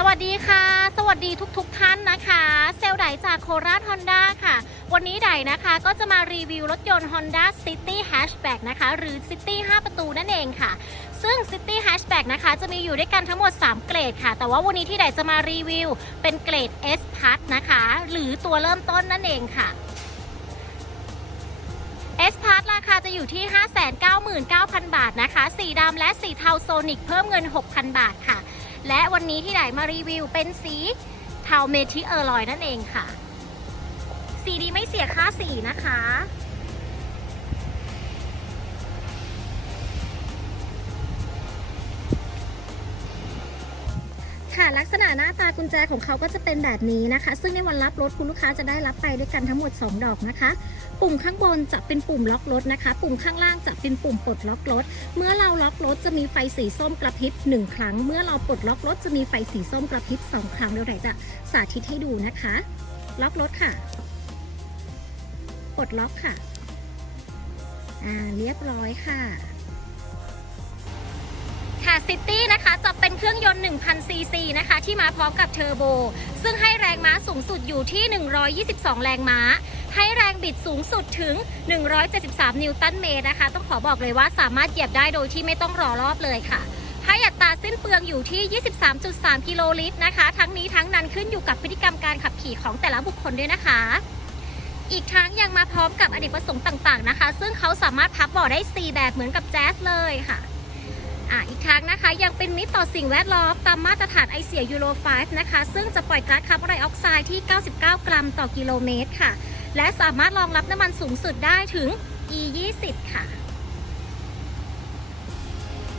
สวัสดีค่ะ สวัสดีทุกๆทท่านนะคะ เซลลไดจากโคราชฮอนด้าค่ะ วันนี้ไดนะคะก็จะมารีวิวรถยนต์ Honda City Hatchback นะคะ หรือ City 5 ประตูนั่นเองค่ะ ซึ่ง City Hatchback นะคะจะมีอยู่ด้วยกันทั้งหมด 3 เกรดค่ะ แต่ว่าวันนี้ที่ไดจะมารีวิว เป็นเกรด S Plus นะคะ หรือตัวเริ่มต้นนั่นเองค่ะ S p a s ราคาจะอยู่ที่ 599,000 บาทนะคะ สีดำและสีเทาโซนิกเพิ่มเงิน 6,000 บาทค่ะ และวันนี้ที่ไหนมารีวิวเป็นสีเทาเมทิเออร์ลอยนั่นเองค่ะ สีดีไม่เสียค่าสีนะคะ ค่ะลักษะหน้าตากุญแจของเขาก็จะเป็นแบบนี้นะคะ ซึ่งในวันรับรถคุณลูกค้าจะได้รับไปด้วยกันทั้งหมด 2 ดอกนะคะ ปุ่มข้างบนจะเป็นปุ่มล็อกรถนะคะ ปุ่มข้างล่างจะเป็นปุ่มปลดล็อกรถ เมื่อเราล็อกรถจะมีไฟสีส้มกระพริบ1 ครั้ง เมื่อเราปลดล็อกรถจะมีไฟสีส้มกระพริบ2 ครั้งเดี๋ยวไหนจะสาธิตให้ดูนะคะ ล็อกรถค่ะ ปลดล็อกค่ะ อ่าเรียบร้อยค่ะ ค่ะซิตี้นะคะจะเป็นเครื่องยนต์ 1,000 ซีซีนะคะ ที่มาพร้อมกับเทอร์โบ ซึ่งให้แรงม้าสูงสุดอยู่ที่ 122 แรงม้า ให้แรงบิดสูงสุดถึง 173 นิวตันเมตรนะคะ ต้องขอบอกเลยว่าสามารถเหยียบได้โดยที่ไม่ต้องรอรอบเลยค่ะให้อัตราสิ้นเปลืองอยู่ที่ 23.3 กิโลลิตรนะคะ ทั้งนี้ทั้งนั้นขึ้นอยู่กับพฤติกรรมการขับขี่ของแต่ละบุคคลด้วยนะคะ อีกทั้งยังมาพร้อมกับอเนกประสงค์ต่างๆนะคะ ซึ่งเขาสามารถพับเบาะได้ 4 แบบเหมือนกับแจ๊สเลยค่ะ อะอีกทั้งนะคะ ยังเป็นมิตรต่อสิ่งแวดล้อมตามมาตรฐานไอเสียยูโร 5 นะคะ ซึ่งจะปล่อยก๊าซคาร์บอนไดออกไซด์ที่ 99 กรัมต่อกิโลเมตรค่ะ และสามารถรองรับน้ำมันสูงสุดได้ถึง E20 ค่ะ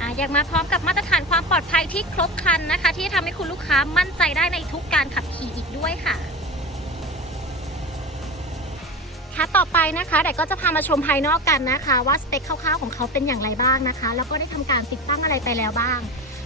อะยังมาพร้อมกับมาตรฐานความปลอดภัยที่ครบครันนะคะ ที่ทำให้คุณลูกค้ามั่นใจได้ในทุกการขับขี่อีกด้วยค่ะ ค่ะต่อไปนะคะเดี๋ยวก็จะพามาชมภายนอกกันนะคะ ว่าสเปคคร่าวๆของเขาเป็นอย่างไรบ้างนะคะ แล้วก็ได้ทำการติดตั้งอะไรไปแล้วบ้าง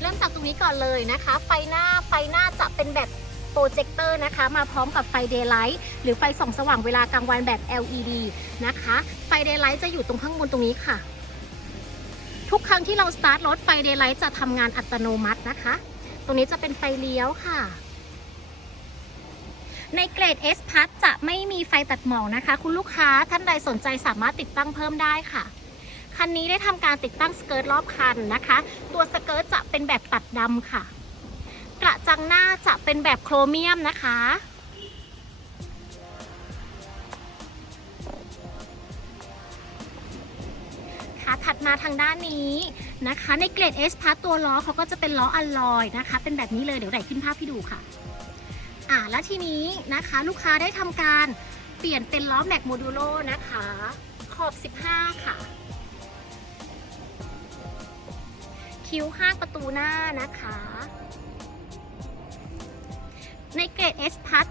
เริ่มจากตรงนี้ก่อนเลยนะคะ ไฟหน้าไฟหน้าจะเป็นแบบโปรเจคเตอร์นะคะ มาพร้อมกับไฟเดย์ไลท์หรือไฟส่องสว่างเวลากลางวันแบบ LED นะคะ ไฟเดย์ไลท์จะอยู่ตรงข้างบนตรงนี้ค่ะ ทุกครั้งที่เราสตาร์ทรถไฟเดย์ไลท์จะทำงานอัตโนมัตินะคะ ตรงนี้จะเป็นไฟเลี้ยวค่ะ ในเกรด S Plus จะไม่มีไฟตัดหมอกนะคะ คุณลูกค้าท่านใดสนใจสามารถติดตั้งเพิ่มได้ค่ะ คันนี้ได้ทำการติดตั้งสเกิร์ตรอบคันนะคะ ตัวสเกิร์ตจะเป็นแบบตัดดำค่ะ กระจังหน้าจะเป็นแบบโครเมียมนะคะค่ะถัดมาทางด้านนี้นะคะ ในเกรด S Plus ตัวล้อเขาก็จะเป็นล้ออัลลอยนะคะ เป็นแบบนี้เลยเดี๋ยวไหนขึ้นภาพให้ดูค่ะ อ่าแล้วทีนี้นะคะลูกค้าได้ทำการเปลี่ยนเป็นล้อแม็กโมดูโลนะคะขอบ 15 ค่ะ คิ้วข้างประตูหน้านะคะ ในเกรด S Plus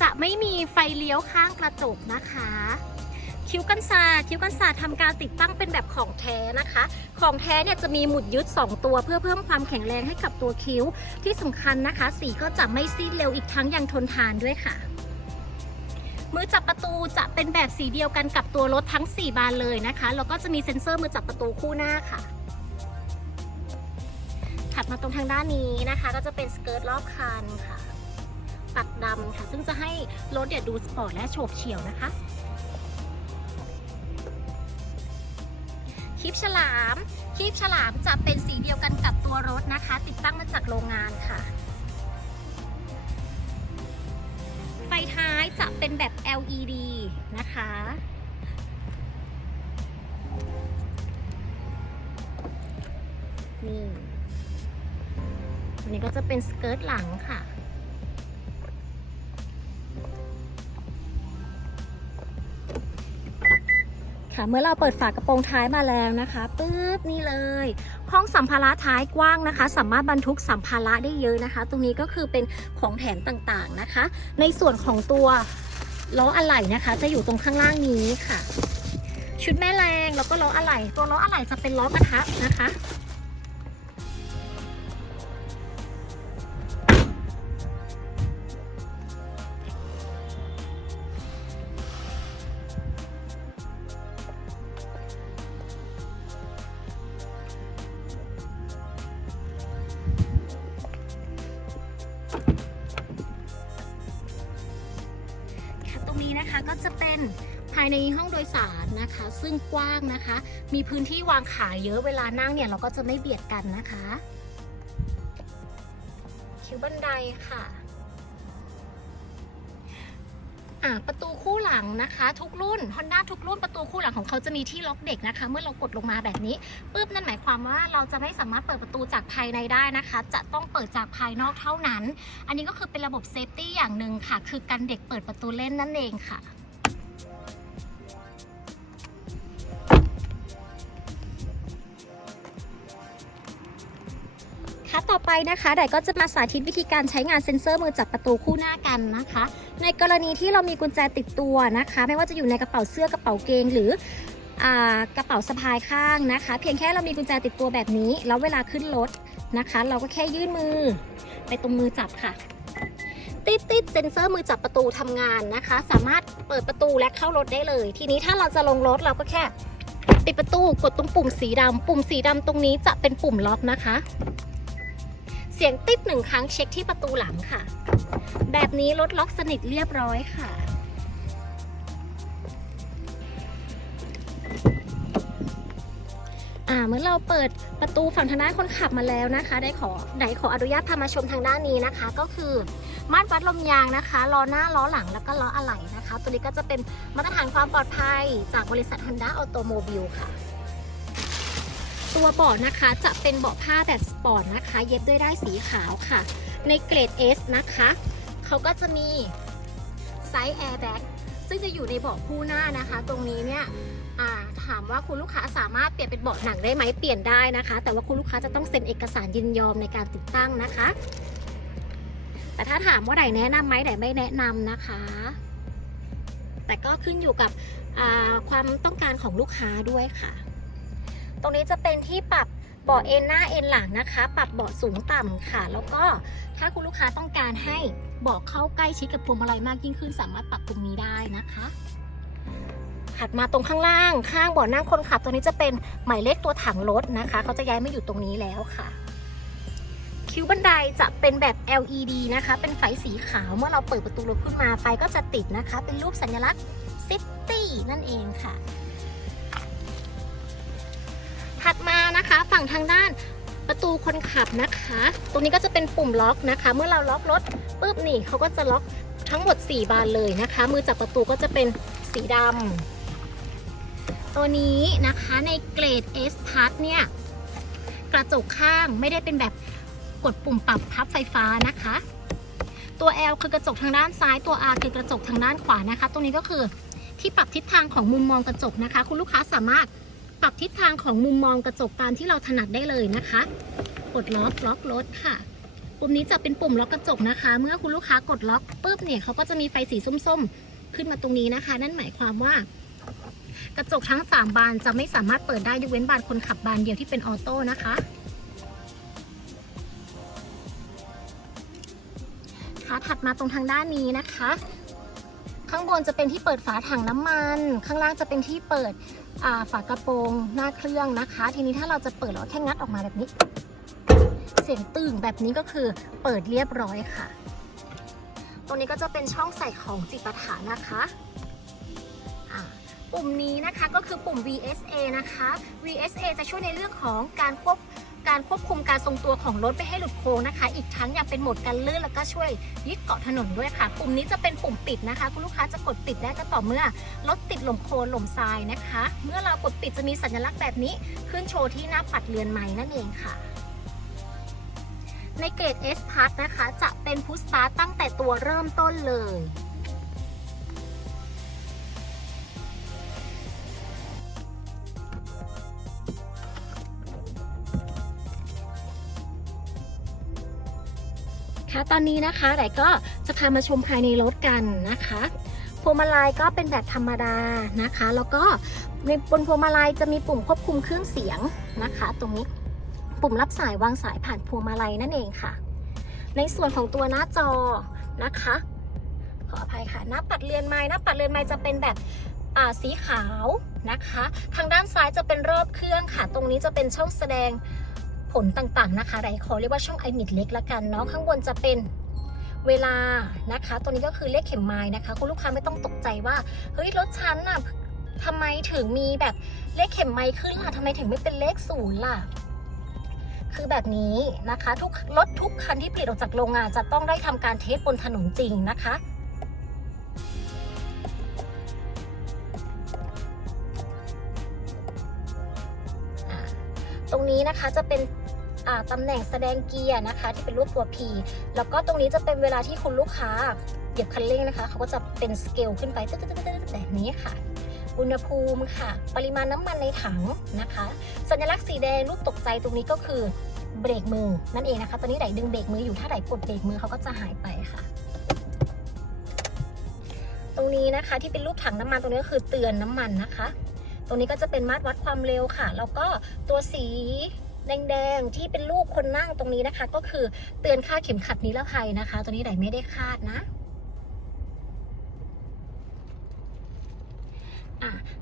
จะไม่มีไฟเลี้ยวข้างกระจกนะคะ คิ้วกันศาสตร์คิ้วกันศาสตร์ทำการติดตั้งเป็นแบบของแท้นะคะ ของแท้เนี่ยจะมีหมุดยึด 2 ตัวเพื่อเพิ่มความแข็งแรงให้กับตัวคิ้ว ที่สำคัญนะคะ สีก็จะไม่ซีดเร็วอีกทั้งยังทนทานด้วยค่ะ มือจับประตูจะเป็นแบบสีเดียวกันกับตัวรถทั้ง 4 บานเลยนะคะแล้วก็จะมีเซ็นเซอร์มือจับประตูคู่หน้าค่ะถัดมาตรงทางด้านนี้นะคะ ก็จะเป็นสเกิร์ตรอบคันค่ะ ปัดดำค่ะ ซึ่งจะให้รถเนี่ยดูสปอร์ตและโฉบเฉี่ยวนะคะ ลิปฉลามคลิปฉลามจะเป็นสีเดียวกันกับตัวรถนะคะ ติดตั้งมาจากโรงงานค่ะ ไฟท้ายจะเป็นแบบ LED นะคะนี่อันนี้ก็จะเป็นสเกิร์ตหลังค่ะ เมื่อเราเปิดฝากระโปรงท้ายมาแล้วนะคะปึ๊บนี่เลยห้องสัมภาระท้ายกว้างนะคะ สามารถบรรทุกสัมภาระได้เยอะนะคะ ตรงนี้ก็คือเป็นของแถมต่างๆนะคะ ในส่วนของตัวล้ออะไหล่นะคะ จะอยู่ตรงข้างล่างนี้ค่ะ ชุดแม่แรงแล้วก็ล้ออะไหล่ตัวล้ออะไหล่จะเป็นล้อกระทะนะคะ นะคะก็จะเป็นภายในห้องโดยสารนะคะ ซึ่งกว้างนะคะ มีพื้นที่วางขาเยอะเวลานั่งเนี่ยเราก็จะไม่เบียดกันนะคะ คิวบันไดค่ะ อ่าประตูคู่หลังนะคะ ทุกรุ่น Honda ทุกรุ่นประตูคู่หลังของเขาจะมีที่ล็อกเด็กนะคะ เมื่อเรากดลงมาแบบนี้ปุ๊บนั่นหมายความว่าเราจะไม่สามารถเปิดประตูจากภายในได้นะคะ จะต้องเปิดจากภายนอกเท่านั้น อันนี้ก็คือเป็นระบบเซฟตี้อย่างหนึ่งค่ะ คือกันเด็กเปิดประตูเล่นนั่นเองค่ะ ต่อไปนะคะไดก็จะมาสาธิตวิธีการใช้งานเซ็นเซอร์มือจับประตูคู่หน้ากันนะคะ ในกรณีที่เรามีกุญแจติดตัวนะคะ ไม่ว่าจะอยู่ในกระเป๋าเสื้อกระเป๋าเกงหรืออกระเป๋าสะพายข้างนะคะ เพียงแค่เรามีกุญแจติดตัวแบบนี้ แล้วเวลาขึ้นรถนะคะ เราก็แค่ยื่นมือไปตรงมือจับค่ะติดติดเซ็นเซอร์มือจับประตูทำงานนะคะ สามารถเปิดประตูและเข้ารถได้เลย ทีนี้ถ้าเราจะลงรถเราก็แค่ปิดประตูกดตรงปุ่มสีดำปุ่มสีดำตรงนี้จะเป็นปุ่มล็อกนะคะ สียงติ๊บหนึ่งครั้งเช็คที่ประตูหลังค่ะ แบบนี้รถล็อกสนิทเรียบร้อยค่ะ อ่าเมื่อเราเปิดประตูฝั่งทางด้านคนขับมาแล้วนะคะ ได้ขอไหนขออนุญาตพามาชมทางด้านนี้นะคะ ก็คือมาตรวัดลมยางนะคะล้อหน้าล้อหลังแล้วก็ล้ออะไหล่นะคะ ตัวนี้ก็จะเป็นมาตรฐานความปลอดภัยจากบริษัท Honda Automobile ค่ะ ตัวเบาะนะคะจะเป็นเบาะผ้าแบบสปอร์ตนะคะ เย็บด้วยได้ายสีขาวค่ะ ในเกรด S นะคะ เขาก็จะมีไซส์แอร์แบ็กซึ่งจะอยู่ในเบาะคู่หน้านะคะ ตรงนี้เนี่ยถามว่าคุณลูกค้าสามารถเปลี่ยนเป็นเบาะหนังได้ไหมเปลี่ยนได้นะคะ แต่ว่าคุณลูกค้าจะต้องเซ็นเอกสารยินยอมในการติดตั้งนะคะ แต่ถ้าถามว่าไหนแนะนำไหมไหนไม่แนะนำนะคะ แต่ก็ขึ้นอยู่กับความต้องการของลูกค้าด้วยค่ะ ตรงนี้จะเป็นที่ปรับเบาะเอนหน้าเอนหลังนะคะ ปรับเบาะสูงต่ำค่ะ แล้วก็ถ้าคุณลูกค้าต้องการให้เบาะเข้าใกล้ชิดกับพวงมาลัยมากยิ่งขึ้น สามารถปรับตรงนี้ได้นะคะถัดมาตรงข้างล่างข้างเบาะนั่งคนขับ ตัวนี้จะเป็นหมายเลขตัวถังรถนะคะ เขาจะย้ายมาอยู่ตรงนี้แล้วค่ะ คิ้วบันไดจะเป็นแบบ LED นะคะ เป็นไฟสีขาวเมื่อเราเปิดประตูรถขึ้นมาไฟก็จะติดนะคะ เป็นรูปสัญลักษณ์ City นั่นเองค่ะ ถัดมานะคะ ฝั่งทางด้านประตูคนขับนะคะ ตรงนี้ก็จะเป็นปุ่มล็อกนะคะ เมื่อเราล็อกรถปุ๊บนี่เขาก็จะล็อกทั้งหมด 4 บานเลยนะคะ มือจับประตูก็จะเป็นสีดำตัวนี้นะคะในเกรด S Plus เนี่ยกระจกข้างไม่ได้เป็นแบบกดปุ่มปรับพับไฟฟ้านะคะ ตัว L คือกระจกทางด้านซ้าย ตัว R คือกระจกทางด้านขวานะคะ ตรงนี้ก็คือที่ปรับทิศทางของมุมมองกระจกนะคะ คุณลูกค้าสามารถ ปรับทิศทางของมุมมองกระจกตามที่เราถนัดได้เลยนะคะกดล็อกล็อกรถค่ะ ปุ่มนี้จะเป็นปุ่มล็อกกระจกนะคะ เมื่อคุณลูกค้ากดล็อกปุ๊บเนี่ยเขาก็จะมีไฟสีส้มๆ ขึ้นมาตรงนี้นะคะ นั่นหมายความว่า กระจกทั้ง 3 บานจะไม่สามารถเปิดได้ยกเว้นบานคนขับบานเดียวที่เป็นออโต้นะคะค่ะถัดมาตรงทางด้านนี้นะคะ ข้างบนจะเป็นที่เปิดฝาถังน้ำมัน ข้างล่างจะเป็นที่เปิด ฝากระโปรงหน้าเครื่องนะคะ ทีนี้ถ้าเราจะเปิดเราแค่งัดออกมาแบบนี้ เสียงตึงแบบนี้ก็คือเปิดเรียบร้อยค่ะ ตรงนี้ก็จะเป็นช่องใส่ของจิปาถานะคะปุ่มนี้นะคะก็คือปุ่ม VSA นะคะ VSA จะช่วยในเรื่องของการควบ การควบคุมการทรงตัวของรถไม่ให้หลุดโค้งนะคะ อีกทั้งยังเป็นโหมดกันลื่นแล้วก็ช่วยยึดเกาะถนนด้วยค่ะ ปุ่มนี้จะเป็นปุ่มปิดนะคะ คุณลูกค้าจะกดปิดได้ก็ต่อเมื่อรถติดหล่มโคลนหล่มทรายนะคะ เมื่อเรากดปิดจะมีสัญลักษณ์แบบนี้ ขึ้นโชว์ที่หน้าปัดเรือนไม้นั่นเองค่ะในเกรด S Plus นะคะ จะเป็นพุชสตาร์ตตั้งแต่ตัวเริ่มต้นเลย ค่ะตอนนี้นะคะไหนก็จะพามาชมภายในรถกันนะคะพวงมาลัยก็เป็นแบบธรรมดานะคะ แล้วก็ในบนพวงมาลัยจะมีปุ่มควบคุมเครื่องเสียงนะคะ ตรงนี้ปุ่มรับสายวางสายผ่านพวงมาลัยนั่นเองค่ะ ในส่วนของตัวหน้าจอนะคะ ขออภัยค่ะหน้าปัดเรือนไม้หน้าปัดเรือนไม้จะเป็นแบบสีขาวนะคะ ทางด้านซ้ายจะเป็นรอบเครื่องค่ะ ตรงนี้จะเป็นช่องแสดง ผลต่างๆนะคะไรขอเรียกว่าช่องไอมิดเล็กละกันเนาะข้างบนจะเป็นเวลานะคะตัวนี้ก็คือเลขเข็มไม้นะคะ คุณลูกค้าไม่ต้องตกใจว่าเฮ้ยรถฉันน่ะทำไมถึงมีแบบเลขเข็มไม้ขึ้นล่ะทำไมถึงไม่เป็นเลขศูนย์ล่ะคือแบบนี้นะคะทุกรถทุกคันที่ผลิตออกจากโรงงานจะต้องได้ทำการเทสบนถนนจริงนะคะ ตรงนี้นะคะจะเป็นตำแหน่งแสดงเกียร์นะคะ ที่เป็นรูปตัว P แล้วก็ตรงนี้จะเป็นเวลาที่คุณลูกค้าเหยียบคันเร่งนะคะเขาก็จะเป็นสเกลขึ้นไปตึ๊ดๆแบบนี้ค่ะ อุณหภูมิค่ะ ปริมาณน้ำมันในถังนะคะ สัญลักษณ์สีแดงรูปตกใจตรงนี้ก็คือเบรกมือนั่นเองนะคะ ตอนนี้ไหนดึงเบรกมืออยู่ถ้าไหนปลดเบรกมือเขาก็จะหายไปค่ะตรงนี้นะคะที่เป็นรูปถังน้ำมันตรงนี้ก็คือเตือนน้ำมันนะคะ ตรงนี้ก็จะเป็นมาตรวัดความเร็วค่ะ แล้วก็ตัวสีแดงๆที่เป็นรูปคนนั่งตรงนี้นะคะ ก็คือเตือนค่าเข็มขัดนิรภัยนะคะ ตัวนี้ไหนไม่ได้คาดนะ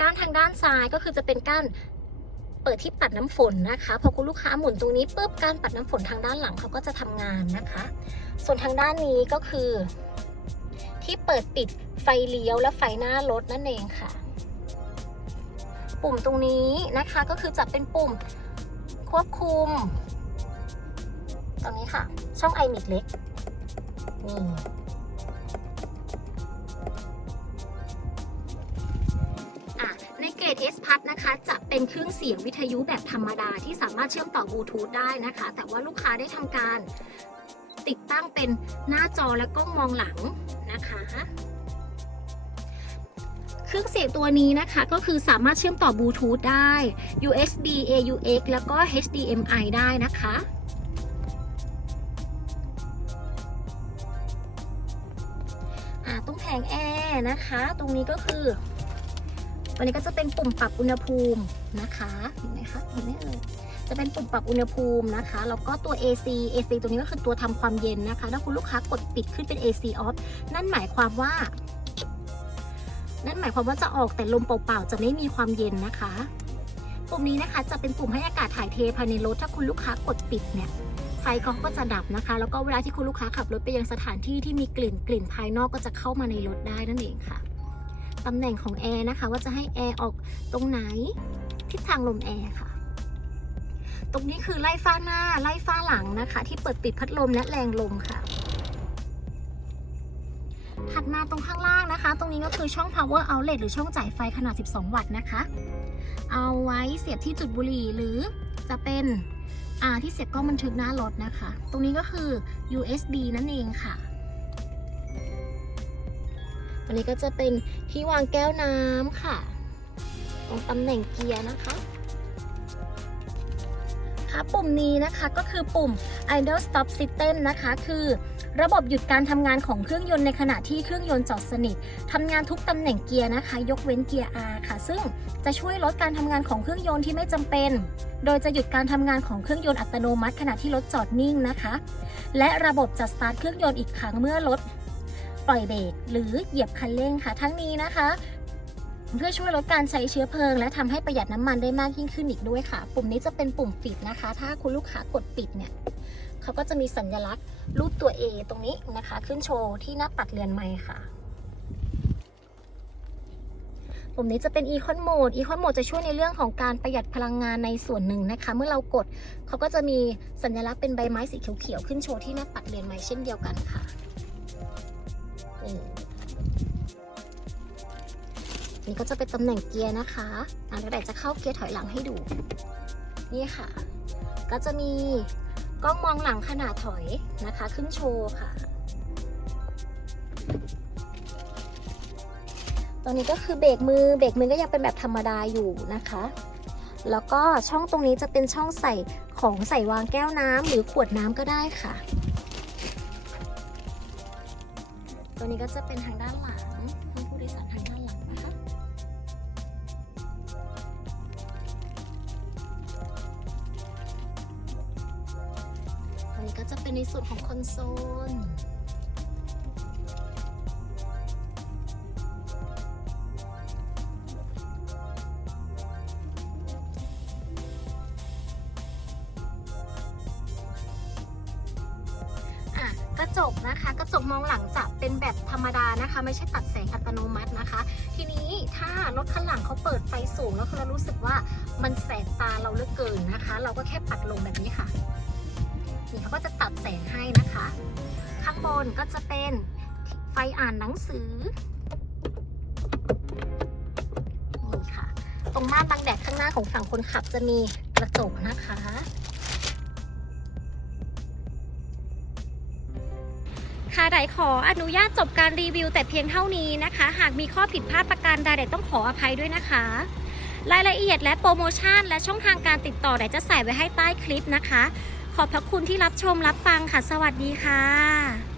ก้านทางด้านซ้ายก็คือจะเป็นก้านเปิดที่ปัดน้ำฝนนะคะพอคุณลูกค้าหมุนตรงนี้ปุ๊บการปัดน้ำฝนทางด้านหลังเขาก็จะทำงานนะคะ ส่วนทางด้านนี้ก็คือ ที่เปิดปิดไฟเลี้ยวและไฟหน้ารถนั่นเองค่ะ ปุ่มตรงนี้นะคะ ก็คือจะเป็นปุ่มควบคุม ตรงนี้ค่ะ ช่องไอมิดเล็กนี่อะในเกรด S พัทนะคะ จะเป็นเครื่องเสียงวิทยุแบบธรรมดาที่สามารถเชื่อมต่อบลูทูธได้นะคะ แต่ว่าลูกค้าได้ทำการติดตั้งเป็นหน้าจอและกล้องมองหลังนะคะ เครื่องเสียงตัวนี้นะคะก็คือสามารถเชื่อมต่อบลูทูธได้ USB AUX แล้วก็ HDMI ได้นะคะตรงแผงแอร์นะคะ ตรงนี้ก็คือตัวนี้ก็จะเป็นปุ่มปรับอุณหภูมินะคะเห็นไหมคะเห็นไหมเอ่ยจะเป็นปุ่มปรับอุณหภูมินะคะ แล้วก็ตัว AC AC ตัวนี้ก็คือตัวทำความเย็นนะคะ ถ้าคุณลูกค้ากดปิดขึ้นเป็น AC off นั่นหมายความว่า นั่นหมายความว่าจะออกแต่ลมเปล่าๆจะไม่มีความเย็นนะคะปุ่มนี้นะคะจะเป็นปุ่มให้อากาศถ่ายเทภายในรถถ้าคุณลูกค้ากดปิดเนี่ยไฟเขาก็จะดับนะคะ แล้วก็เวลาที่คุณลูกค้าขับรถไปยังสถานที่ที่มีกลิ่นกลิ่นภายนอกก็จะเข้ามาในรถได้นั่นเองค่ะตำแหน่งของแอร์นะคะว่าจะให้แอร์ออกตรงไหนทิศทางลมแอร์ค่ะ ตรงนี้คือไล่ฟ้าหน้าไล่ฟ้าหลังนะคะ ที่เปิดปิดพัดลมและแรงลมค่ะ ถัดมาตรงข้างล่างนะคะ ตรงนี้ก็คือช่อง power outlet หรือช่องจ่ายไฟขนาด 12 วัตต์นะคะ เอาไว้เสียบที่จุดบุหรี่หรือจะเป็นอ่าที่เสียบกล้องบันทึกหน้ารถนะคะ ตรงนี้ก็คือ USB นั่นเองค่ะ ตัวนี้ก็จะเป็นที่วางแก้วน้ำค่ะ ตรงตำแหน่งเกียร์นะคะ คะ ปุ่มนี้นะคะก็คือปุ่ม idle stop system นะคะ คือระบบหยุดการทำงานของเครื่องยนต์ในขณะที่เครื่องยนต์จอดสนิททำงานทุกตำแหน่งเกียร์นะคะ ยกเว้นเกียร์ R ค่ะ ซึ่งจะช่วยลดการทำงานของเครื่องยนต์ที่ไม่จำเป็น โดยจะหยุดการทำงานของเครื่องยนต์อัตโนมัติขณะที่รถจอดนิ่งนะคะ และระบบจะสตาร์ทเครื่องยนต์อีกครั้งเมื่อรถปล่อยเบรกหรือเหยียบคันเร่งค่ะ ทั้งนี้นะคะ เพื่อช่วยลดการใช้เชื้อเพลิง และทำให้ประหยัดน้ำมันได้มากยิ่งขึ้นอีกด้วยค่ะ ปุ่มนี้จะเป็นปุ่มปิดนะคะ ถ้าคุณลูกค้ากดปิดเนี่ยเขาก็จะมีสัญลักษณ์รูปตัว A ตรงนี้นะคะ ขึ้นโชว์ที่หน้าปัดเรือนไม้ค่ะปุ่มนี้จะเป็น Econ Mode Econ Mode จะช่วยในเรื่องของการประหยัดพลังงานในส่วนหนึ่งนะคะ เมื่อเรากดเขาก็จะมีสัญลักษณ์เป็นใบไม้สีเขียวๆขึ้นโชว์ที่หน้าปัดเรือนไม้เช่นเดียวกันค่ะนี่ นี่ก็จะเป็นตำแหน่งเกียร์นะคะอะเดี๋ยวจะเข้าเกียร์ถอยหลังให้ดู นี่ค่ะ ก็จะมีกล้องมองหลังขนาดถอยนะคะ ขึ้นโชว์ค่ะตอนนี้ก็คือเบรกมือ เบรกมือก็ยังเป็นแบบธรรมดาอยู่นะคะ แล้วก็ช่องตรงนี้จะเป็นช่องใส่ของใส่วางแก้วน้ำหรือขวดน้ำก็ได้ค่ะ ตัวนี้ก็จะเป็นทางด้านหลัง ส่วนของคอนโซลอะกระจกนะคะกระจกมองหลังจะเป็นแบบธรรมดานะคะ ไม่ใช่ตัดแสงอัตโนมัตินะคะ ทีนี้ถ้ารถคันหลังเขาเปิดไฟสูงแล้วเรารู้สึกว่ามันแสบตาเราเหลือเกินนะคะ เราก็แค่ปัดลงแบบนี้ค่ะนี่เขาก็จะ ตัดแสงให้นะคะ ข้างบนก็จะเป็นไฟอ่านหนังสือ นี่ค่ะ ตรงม่านบังแดดข้างหน้าของฝั่งคนขับจะมีกระจกนะคะ ค่ะไดขออนุญาตจบการรีวิวแต่เพียงเท่านี้นะคะ หากมีข้อผิดพลาดประการใดไดต้องขออภัยด้วยนะคะ รายละเอียดและโปรโมชั่นและช่องทางการติดต่อไดจะใส่ไว้ให้ใต้คลิปนะคะ ขอบพระคุณที่รับชมรับฟังค่ะ สวัสดีค่ะ